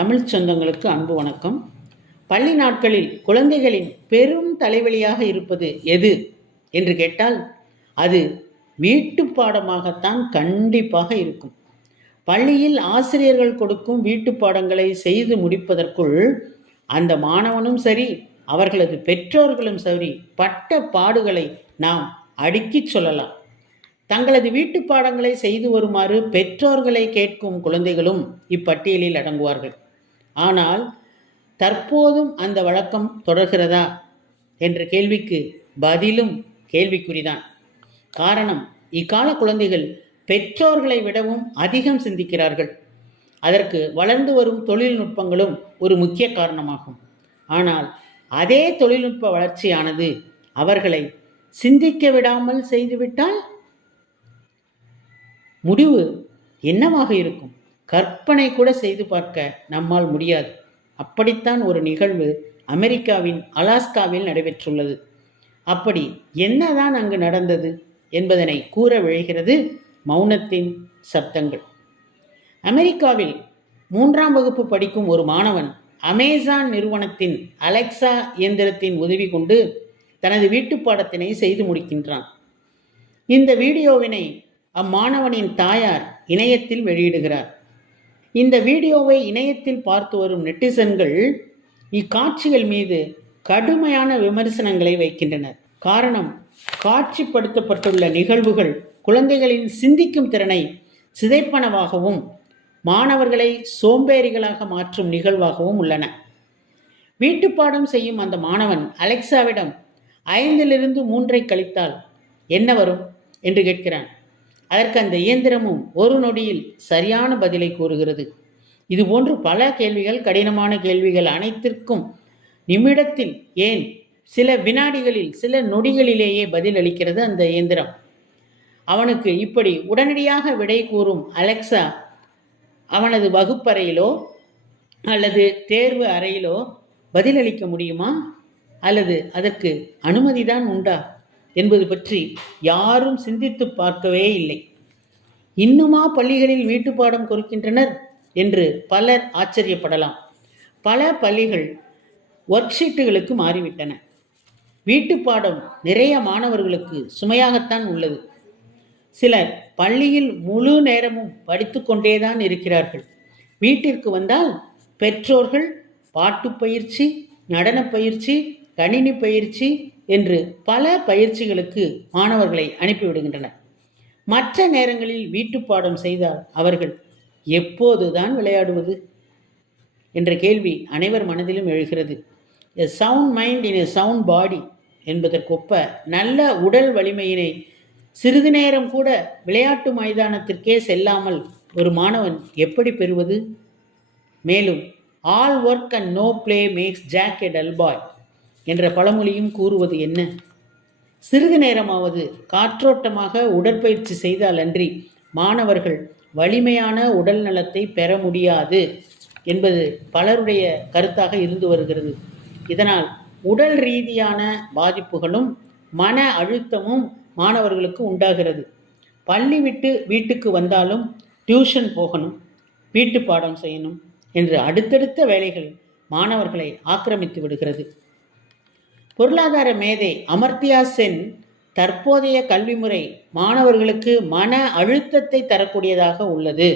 தமிழ் சொந்தங்களுக்கு அன்பு வணக்கம். பள்ளி நாட்களில் குழந்தைகளின் பெரும் தலைவலியாக இருப்பது எது என்று கேட்டால் அது வீட்டு பாடமாகத்தான் கண்டிப்பாக இருக்கும். பள்ளியில் ஆசிரியர்கள் கொடுக்கும் வீட்டு பாடங்களை செய்து முடிப்பதற்குள் அந்த மாணவனும் சரி அவர்களது பெற்றோர்களும் சரி பட்ட பாடுகளை நாம் அடுக்கிச் சொல்லலாம். தங்களது வீட்டு பாடங்களை செய்து வருமாறு பெற்றோர்களை கேட்கும் குழந்தைகளும் இப்பட்டியலில் அடங்குவார்கள். ஆனால் தற்போதும் அந்த வழக்கம் தொடர்கிறதா என்ற கேள்விக்கு பதிலும் கேள்விக்குறிதான். காரணம் இக்கால குழந்தைகள் பெற்றோர்களை விடவும் அதிகம் சிந்திக்கிறார்கள். அதற்கு வளர்ந்து வரும் தொழில்நுட்பங்களும் ஒரு முக்கிய காரணமாகும். ஆனால் அதே தொழில்நுட்ப வளர்ச்சியானது அவர்களை சிந்திக்க விடாமல் செய்துவிட்டால் முடிவு என்னவாக இருக்கும்? கற்பனை கூட செய்து பார்க்க நம்மால் முடியாது. அப்படித்தான் ஒரு நிகழ்வு அமெரிக்காவின் அலாஸ்காவில் நடைபெற்றுள்ளது. அப்படி என்னதான் அங்கு நடந்தது என்பதனை கூற விழைகிறது மௌனத்தின் சப்தங்கள். அமெரிக்காவில் மூன்றாம் வகுப்பு படிக்கும் ஒரு மாணவன் அமேசான் நிறுவனத்தின் அலெக்சா இயந்திரத்தின் உதவி கொண்டு தனது வீட்டு பாடத்தினை செய்து முடிக்கின்றான். இந்த வீடியோவினை அம்மாணவனின் தாயார் இணையத்தில் வெளியிடுகிறார். இந்த வீடியோவை இணையத்தில் பார்த்து வரும் நெட்டிசன்கள் இக்காட்சிகள் மீது கடுமையான விமர்சனங்களை வைக்கின்றனர். காரணம் காட்சிப்படுத்தப்பட்டுள்ள நிகழ்வுகள் குழந்தைகளின் சிந்திக்கும் திறனை சிதைப்பனவாகவும் மாணவர்களை சோம்பேறிகளாக மாற்றும் நிகழ்வாகவும் உள்ளன. வீட்டுப்பாடம் செய்யும் அந்த மாணவன் அலெக்சாவிடம் ஐந்திலிருந்து மூன்றை கழித்தால் என்ன வரும்? என்று கேட்கிறான். அதற்கு அந்த இயந்திரமும் ஒரு நொடியில் சரியான பதிலை கூறுகிறது. இதுபோன்று பல கேள்விகள் கடினமான கேள்விகள் அனைத்திற்கும் நிமிடத்தில் ஏன் சில வினாடிகளில் சில நொடிகளிலேயே பதில் அளிக்கிறது அந்த இயந்திரம். அவனுக்கு இப்படி உடனடியாக விடை கூறும் அலெக்சா அவனது வகுப்பறையிலோ அல்லது தேர்வு அறையிலோ பதிலளிக்க முடியுமா? அல்லது அதற்கு அனுமதிதான் உண்டா? என்பது பற்றி யாரும் சிந்தித்து பார்க்கவே இல்லை. இன்னுமா பள்ளிகளில் வீட்டுப்பாடம் கொடுக்கின்றனர் என்று பலர் ஆச்சரியப்படலாம். பல பள்ளிகள் ஒர்க் ஷீட்டுகளுக்கு மாறிவிட்டன. வீட்டுப்பாடம் நிறைய மாணவர்களுக்கு சுமையாகத்தான் உள்ளது. சிலர் பள்ளியில் முழு நேரமும் படித்துக்கொண்டேதான் இருக்கிறார்கள். வீட்டிற்கு வந்தால் பெற்றோர்கள் பாட்டு பயிற்சி நடன பயிற்சி கணினி பயிற்சி என்று பல பயிற்சிகளுக்கு மாணவர்களை அனுப்பிவிடுகின்றனர். மற்ற நேரங்களில் வீட்டுப்பாடம் செய்தால் அவர்கள் எப்போதுதான் விளையாடுவது? என்ற கேள்வி அனைவர் மனதிலும் எழுகிறது. A sound mind in a sound body என்பதற்கொப்ப நல்ல உடல் வலிமையினை சிறிது நேரம் கூட விளையாட்டு மைதானத்திற்கே செல்லாமல் ஒரு மாணவன் எப்படி பெறுவது? மேலும் all work and no play makes Jack a dull boy என்ற பழமொழியும் கூறுவது என்ன? சிறிது நேரமாவது காற்றோட்டமாக உடற்பயிற்சி செய்தால் அன்றி மாணவர்கள் வலிமையான உடல் நலத்தை பெற முடியாது என்பது பலருடைய கருத்தாக இருந்து வருகிறது. இதனால் உடல் ரீதியான பாதிப்புகளும் மன அழுத்தமும் மாணவர்களுக்கு உண்டாகிறது. பள்ளி விட்டு வீட்டுக்கு வந்தாலும் டியூஷன் போகணும் வீட்டு பாடம் செய்யணும் என்று அடுத்தடுத்த வேலைகள் மாணவர்களை ஆக்கிரமித்து விடுகிறது. பொருளாதார மேதை அமர்த்தியா சென் தற்போதைய கல்வி முறை மாணவர்களுக்கு மன அழுத்தத்தை தரக்கூடியதாக உள்ளது.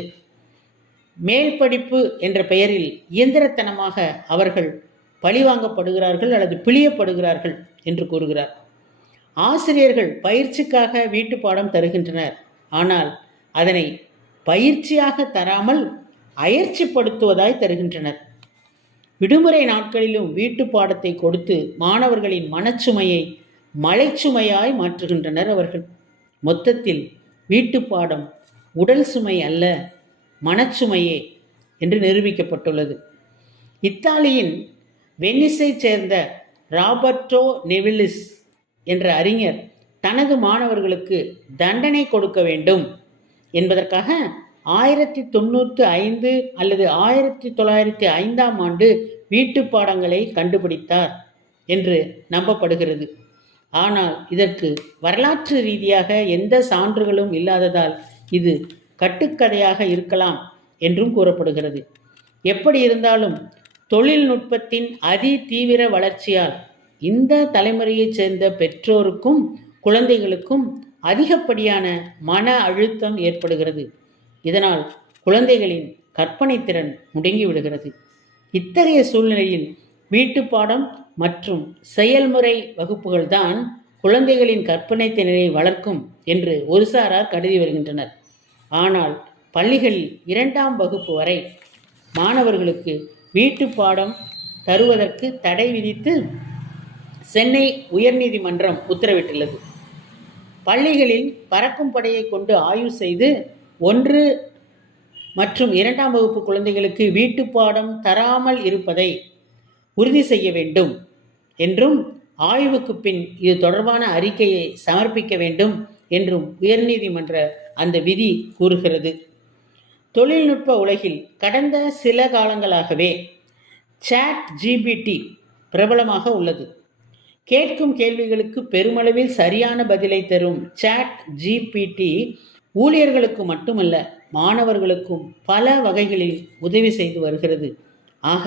மேல் படிப்பு என்ற பெயரில் இயந்திரத்தனமாக அவர்கள் பழிவாங்கப்படுகிறார்கள் அல்லது பிழியப்படுகிறார்கள் என்று கூறுகிறார். ஆசிரியர்கள் பயிற்சிக்காக வீட்டு பாடம் தருகின்றனர். ஆனால் அதனை பயிற்சியாக தராமல் அயற்சிப்படுத்துவதாய் தருகின்றனர். விடுமுறை நாட்களிலும் வீட்டு பாடத்தை கொடுத்து மாணவர்களின் மனச்சுமையை மலைச்சுமையாய் மாற்றுகின்றனர் அவர்கள். மொத்தத்தில் வீட்டு பாடம் உடல் சுமை அல்ல மனச்சுமையே என்று நிரூபிக்கப்பட்டுள்ளது. இத்தாலியின் வெனிஸை சேர்ந்த ராபர்டோ நெவிலிஸ் என்ற அறிஞர் தனது மாணவர்களுக்கு தண்டனை கொடுக்க வேண்டும் என்பதற்காக ஆயிரத்தி தொண்ணூற்றி ஐந்து அல்லது ஆயிரத்தி தொள்ளாயிரத்தி ஐந்தாம் ஆண்டு வீட்டு பாடங்களை கண்டுபிடித்தார் என்று நம்பப்படுகிறது. ஆனால் இதற்கு வரலாற்று ரீதியாக எந்த சான்றுகளும் இல்லாததால் இது கட்டுக்கதையாக இருக்கலாம் என்றும் கூறப்படுகிறது. எப்படி இருந்தாலும் தொழில்நுட்பத்தின் அதி தீவிர வளர்ச்சியால் இந்த தலைமுறையைச் சேர்ந்த பெற்றோருக்கும் குழந்தைகளுக்கும் அதிகப்படியான மன அழுத்தம் ஏற்படுகிறது. இதனால் குழந்தைகளின் கற்பனை திறன் முடங்கி விடுகிறது இத்தகைய சூழ்நிலையில் வீட்டுப்பாடம் மற்றும் செயல்முறை வகுப்புகள்தான் குழந்தைகளின் கற்பனை திறனை வளர்க்கும் என்று ஒரு சாரார் கருதி வருகின்றனர். ஆனால் பள்ளிகளில் இரண்டாம் வகுப்பு வரை மாணவர்களுக்கு வீட்டுப்பாடம் தருவதற்கு தடை விதித்து சென்னை உயர்நீதிமன்றம் உத்தரவிட்டுள்ளது. பள்ளிகளில் பறக்கும் படையை கொண்டு ஆய்வு செய்து ஒன்று மற்றும் இரண்டாம் வகுப்பு குழந்தைகளுக்கு வீட்டுப்பாடம் தராமல் இருப்பதை உறுதி செய்ய வேண்டும் என்றும் ஆய்வுக்கு பின் இது தொடர்பான அறிக்கையை சமர்ப்பிக்க வேண்டும் என்றும் உயர்நீதிமன்ற அந்த விதி கூறுகிறது. தொழில்நுட்ப உலகில் கடந்த சில காலங்களாகவே சாட் ஜிபிடி பிரபலமாக உள்ளது. கேட்கும் கேள்விகளுக்கு பெருமளவில் சரியான பதிலை தரும் சாட் ஜிபிடி ஊழியர்களுக்கு மட்டுமல்ல மாணவர்களுக்கும் பல வகைகளில் உதவி செய்து வருகிறது. ஆக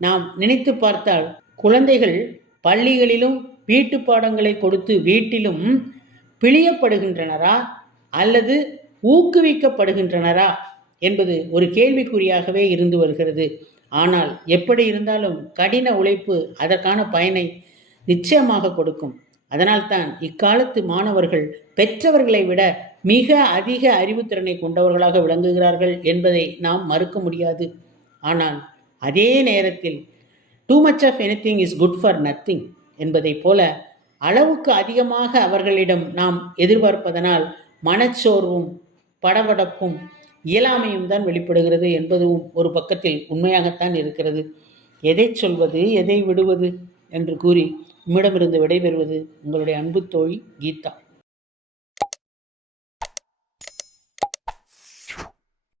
நாம் நினைத்து பார்த்தால் குழந்தைகள் பள்ளிகளிலும் வீட்டு பாடங்களை கொடுத்து வீட்டிலும் பிழியப்படுகின்றனரா? அல்லது ஊக்குவிக்கப்படுகின்றனரா? என்பது ஒரு கேள்விக்குறியாகவே இருந்து வருகிறது. ஆனால் எப்படி இருந்தாலும் கடின உழைப்பு அதற்கான பயனை நிச்சயமாக கொடுக்கும். அதனால்தான் இக்காலத்து மாணவர்கள் பெற்றவர்களை விட மிக அதிக அறிவுத்திறனை கொண்டவர்களாக விளங்குகிறார்கள் என்பதை நாம் மறுக்க முடியாது. ஆனால் அதே நேரத்தில் too much of anything is good for nothing என்பதைப் போல அளவுக்கு அதிகமாக அவர்களிடம் நாம் எதிர்பார்ப்பதனால் மனச்சோர்வும் படபடப்பும் இயலாமையும் தான் வெளிப்படுகிறது என்பதும் ஒரு பக்கத்தில் உண்மையாகத்தான் இருக்கிறது. எதை சொல்வது எதை விடுவது என்று கூறி உம்மிடமிருந்து விடைபெறுவது உங்களுடைய அன்பு தோழி கீதா.